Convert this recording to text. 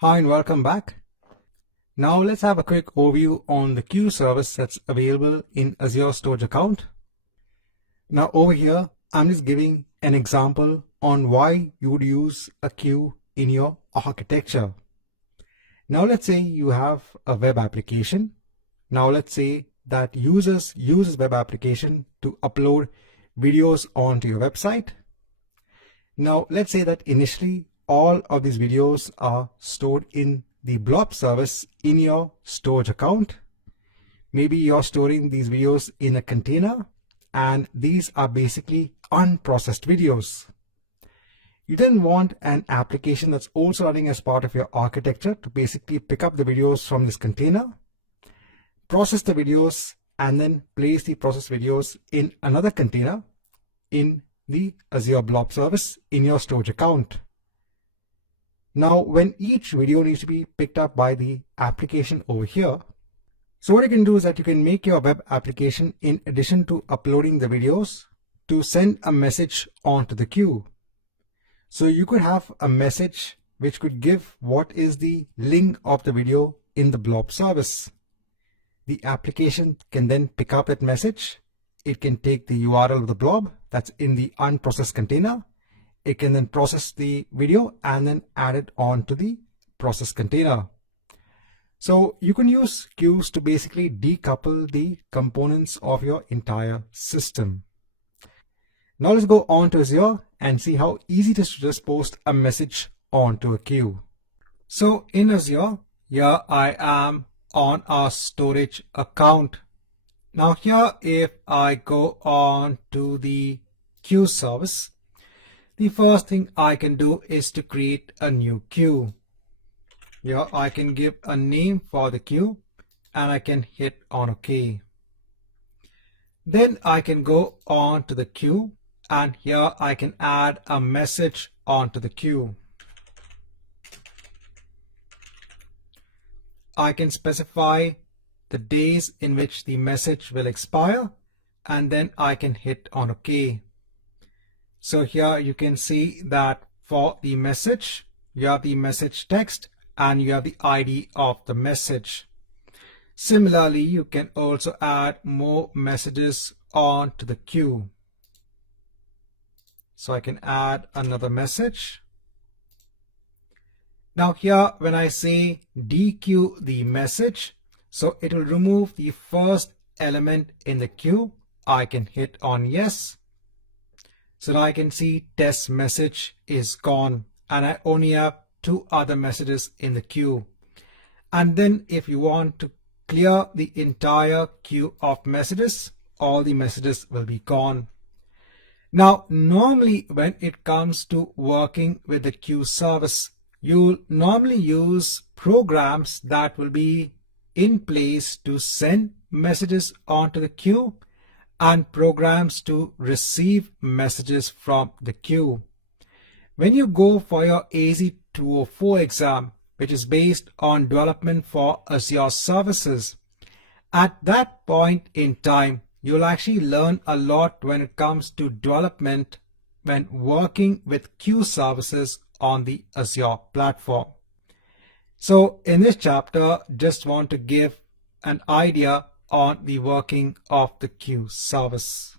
Hi and welcome back. Now let's have a quick overview on the queue service that's available in Azure Storage Account. Now over here, I'm just giving an example on why you would use a queue in your architecture. Now let's say you have a web application. Now let's say that users use this web application to upload videos onto your website. Now let's say that initially all of these videos are stored in the blob service in your storage account. Maybe you're storing these videos in a container and these are basically unprocessed videos. You then want an application that's also running as part of your architecture to basically pick up the videos from this container, process the videos, and then place the processed videos in another container in the Azure Blob service in your storage account. Now, when each video needs to be picked up by the application over here, so what you can do is that you can make your web application, in addition to uploading the videos, to send a message onto the queue. So you could have a message which could give what is the link of the video in the blob service. The application can then pick up that message. It can take the URL of the blob that's in the unprocessed container. It can then process the video and then add it onto the processed container. So you can use queues to basically decouple the components of your entire system. Now let's go on to Azure and see how easy it is to just post a message onto a queue. So in Azure, here I am on our storage account. Now here, if I go on to the queue service, the first thing I can do is to create a new queue. Here I can give a name for the queue and I can hit on OK. Then I can go on to the queue and here I can add a message onto the queue. I can specify the days in which the message will expire and then I can hit on OK. So here you can see that for the message, you have the message text and you have the ID of the message. Similarly, you can also add more messages onto the queue. So I can add another message. Now here, when I say dequeue the message, so it will remove the first element in the queue. I can hit on yes. So now I can see test message is gone and I only have two other messages in the queue. And then if you want to clear the entire queue of messages, all the messages will be gone. Now, normally when it comes to working with the queue service, you'll normally use programs that will be in place to send messages onto the queue and programs to receive messages from the queue. When you go for your AZ-204 exam, which is based on development for Azure services, at that point in time, you'll actually learn a lot when it comes to development when working with queue services on the Azure platform. So in this chapter, just want to give an idea on the working of the queue service.